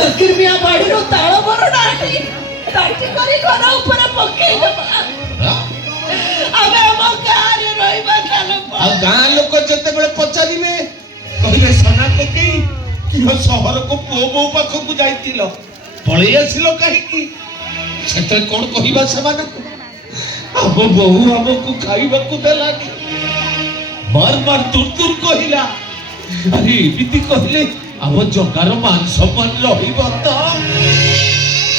ଚାକିରିଆ ବାଡ଼ିରୁ ତାଳ ବରଡ଼ା ଆଣି ତାଟି କରି ଘର ଉପରେ ପକେଇଦବା। ଆମେ ଆମ ଗାଁରେ ରହିବା ଚାଲ। ଆଉ ଗାଁ ଲୋକ ଯେତେବେଳେ ପଚାରିବେ କହିବେ ସନା ପକେଇ କିହ ସହରକୁ ପୁଅ ବୋଉ ପାଖକୁ ଯାଇଥିଲ ପଳେଇ ଆସିଲ କାହିଁକି? ସେତେବେଳେ କଣ କହିବା ସେମାନଙ୍କୁ? ଆମ ବୋହୂ ଆମକୁ ଖାଇବାକୁ ଦେଲାନି, ବାର ବାର ଦୂର ଦୂର କହିଲା। ଆରେ ଏମିତି କହିଲେ ଆମ ଜଗାର ମାନ ସମ୍ମାନ ରହିବ ତ?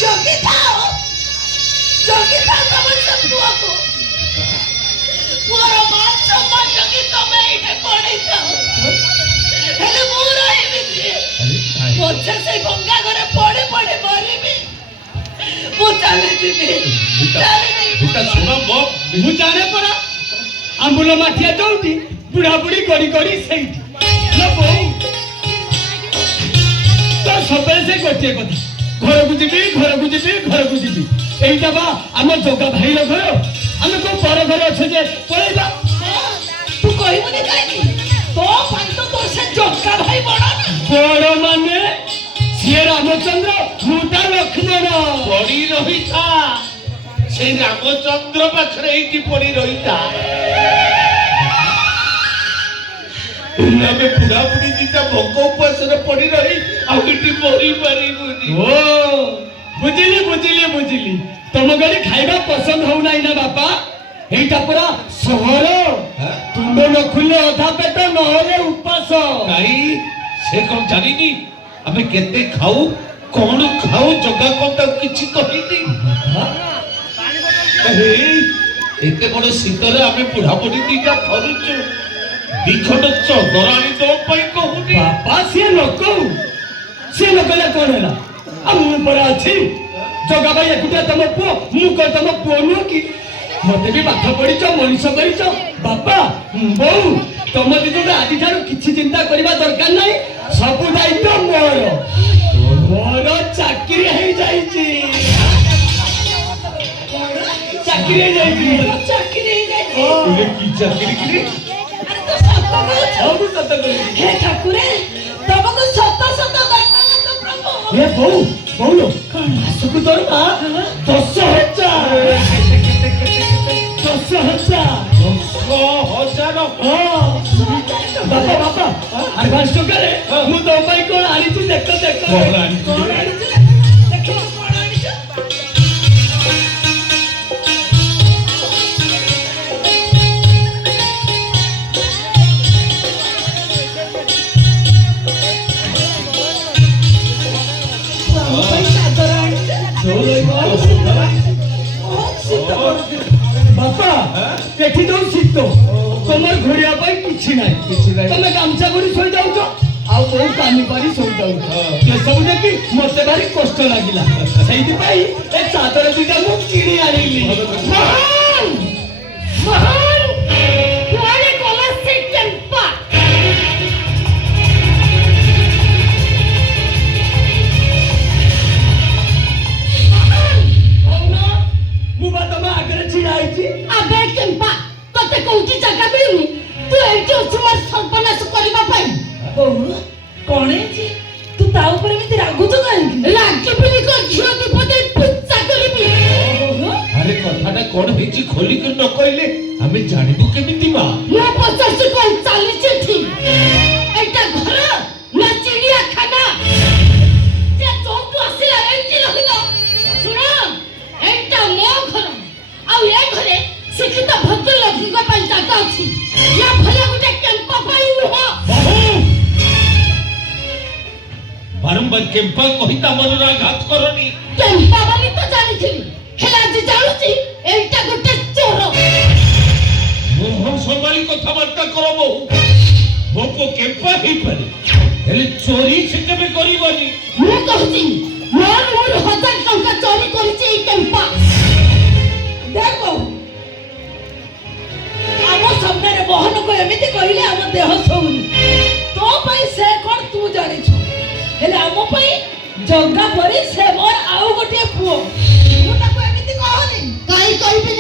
ଜଗିଥାଅ ତମ ସେ ପୁଅକୁ। ପୁଅର ମାନ ସମ୍ମାନ ଜଗି ତମେ ଏଇଠି ପଡିଥାଅ। ହେଲେ ମୁଁ ରହିବିନି। ପଛେ ସେଇ ଭଙ୍ଗା ଘରେ ପଡି ପଡି ମରିବି। ମୁଁ ଚାଲିଯିବି। ଶୁଣ ମୁଁ ଜାଣେ ପରା ଆମ୍ବୁଲ ମାଠିଆ ଯୋଉଠି ବୁଢାବୁଢୀ ଗଡି ଗଡି ସେଇଠି। ତ ସବୁବେଳେ ସେ ଗୋଟିଏ କଥା, ଘରକୁ ଯିବି ଘରକୁ ଯିବି ଘରକୁ ଯିବି। এইটা বা আমার জগা ভাইর ঘর, আমি কোন পর ঘরে আছে যে পড়াইবা। তু কইবনি কাইকি? তো ভাই তো তোর সে জগা ভাই বড় না। বড় মানে সে রামচন্দ্র, মুটা লক্ষ্মণ। পড়ি রহিতা সেই রামচন্দ্র পাখরে এইটি পড়ি রহিতা। ଆମେ ବୁଢାବୁଢୀ ଦିଟା ଭୋକ ଉପାସରେ ପଡି ରହି ଆଉ ଏଠି ମରି ପାରିବୁନି। ও বুঝিলি বুঝিলি বুঝিলি, তোম গাড়ি খাইবা পছন্দ হউ নাই না বাপা? এইটা পুরা সহর, তুণ্ড ন খুললে অধা পেট, নহলে উপাস। কাই সে কଣ জানিনি ଆମେ କେତେ ଖାଉ କଣ ଖାଉ? ଜଗା କଣ ତାକୁ କିଛି କହିନି? ଏତେ ବଡ ଶୀତରେ ଆମେ ବୁଢାବୁଢୀ ଦିଟା ଥରୁଛୁ, ଦିଖଣ୍ଡ ଚଦର ଆଣି ଦବା ପାଇଁ କହୁନି। ବାପା ସିଏ ନ କହୁ, ସିଏ ନ କହିଲେ କଣ ହେଲା? ଆଉ ମୁଁ ପରା ଅଛି। ଜଗା ଭାଇ ଏକୁଟିଆ ତମ ପୁଅ, ମୁଁ କଣ ତମ ପୁଅ ନୁହଁ କି? ମତେ ବି ପାଠ ପଢିଛ, ମଣିଷ କରିଛ। ବାପା ବୋଉ ତମ ଦିଜଣ ଆଜିଠାରୁ କିଛି ଚିନ୍ତା କରିବା ଦରକାର ନାହିଁ। ସବୁ ଦାୟିତ୍ୱ ମୋର। ମୋର ଚାକିରି ହେଇଯାଇଛି। ଚାକିରି ହେଇଯାଇଛି। ଚାକିରି ହେଇଯାଇଛି। କି ଚାକିରି କିରେ? ଆରେ ତୁ ସତ କହୁଛୁ? ସବୁ ସତ କହୁଛି। ହେ ଠାକୁରେ, ତମକୁ ସତ ସତ ଦର୍ଶନ ପ୍ରଭୁ। ଏ ବୋଉ ବୋଉ ମାସକୁ ଦରମା 10,000। 10,000। 10,000? ବାପା ବାପା ଆଡଭାନ୍ସ ଟଙ୍କାରେ ମୁଁ ତମ ପାଇଁ କଣ ଆଣିଛି ଦେଖ ଦେଖ। କଣ ଆଣିଛୁ? କଣ ଆଣିଛୁ? ଦେଖିବ କଣ ଆଣିଛୁ? ଆମ ପାଇଁ ଚାଦର ଆଣିଛୁ। ବହୁତ ଶୀତ କରୁଛି। ବାପା ଏଠି ଯୋଉ ଶୀତ, ତମର ଘୋଡ଼ିଆ ପାଇଁ କିଛି ନାହିଁ। ତମେ ଗାମୁଛା କରି ଶୋଇ ଯାଉଛ, ଆଉ ବୋଉ କାନି ପାରି ଶୋଇ ଯାଉଛ। ଏସବୁ ଦେଖି ମତେ ଭାରି କଷ୍ଟ ଲାଗିଲା। ସେଇଥିପାଇଁ ଏ ଚାଦର ଦିଟା ମୁଁ କିଣି ଆଣିଲି। କୁଆଡ଼େ ଗଲା ସେ ଚମ୍ପା? ମୁଁ ବା ତମ ଆଗରେ ଛିଡା ହେଇଛି। ଆବେ ଚମ୍ପା, ତତେ କୋଉଠି ଜାଗା ମିଳୁନି? ତୁ ଏଇଠି ଅଛୁ ମୋର ସର୍ବନାଶ କରିବା ପାଇଁ। ବୋହୁ କଣ ହେଇଛି? ତୁ ତା ଉପରେ ଏମିତି ରାଗୁଛୁ କାହିଁକି? ରାଗିବିନି କଣ, ଝିଅ ବିପଦେ ପିଚା କରିବି। ଆରେ କଥାଟା କଣ ହେଇଛି ଖୋଲିକି ନ କହିଲେ ଆମେ ଜାଣିବୁ କେମିତି? ମା ମୁଁ ପଚାରୁଛି କଣ ଚାଲିଛି ଏଠି? ଏଇଟା ଘର ନା ଚିଡ଼ିଆଖାନା? ଯେ ଯୋଉଠୁ ଆସିଲା ଏଇଠି ରହିବ। ଶୁଣ, ଏଇଟା ମୋ ଘର, ଆଉ ଏ ଘରେ ଶିକ୍ଷିତ ଭଦ୍ରଲୋକଙ୍କ ପାଇଁ ଜାଗା ଅଛି। ୟା ଭଳିଆ ଗୋଟେ କେମ୍ପା ପାଇଁ ନୁହଁ। ବାରମ୍ବାର କେମ୍ପା କହି ତା ମନରେ ଆଘାତ କରନି। କେମ୍ପା ବୋଲି ତ ଜାଣିଥିଲି, ହେଲେ ଆଜି ଜାଣୁଛି ଏଇଟା ଗୋଟେ ଚୋର। ମୁହଁ ସମ୍ଭାଳି କଥାବାର୍ତ୍ତା କର ବୋହୁ। ମୋ ପୁଅ କେମ୍ପା ହେଇପାରେ, ହେଲେ ଚୋରି ସେ କେବେ କରିବନି। ମୁଁ କହୁଛି ମୋର 1,000 ଟଙ୍କା ଚୋରି କରିଛି ଏଇ କେମ୍ପା। ଦେଖ ଆମ ସାମ୍ନାରେ ବହନକୁ ଏମିତି କହିଲେ ଆମ ଦେହ ସହୁନି। ତୋ ପାଇଁ ସେ କଣ ତୁ ଜାଣିଛୁ, ହେଲେ ଆମ ପାଇଁ ଜଗା ପରି ସେ ମୋର ଆଉ ଗୋଟିଏ ପୁଅ। ମୁଁ ତାକୁ ଏମିତି କହନି। କାହିଁ କହିବିନି?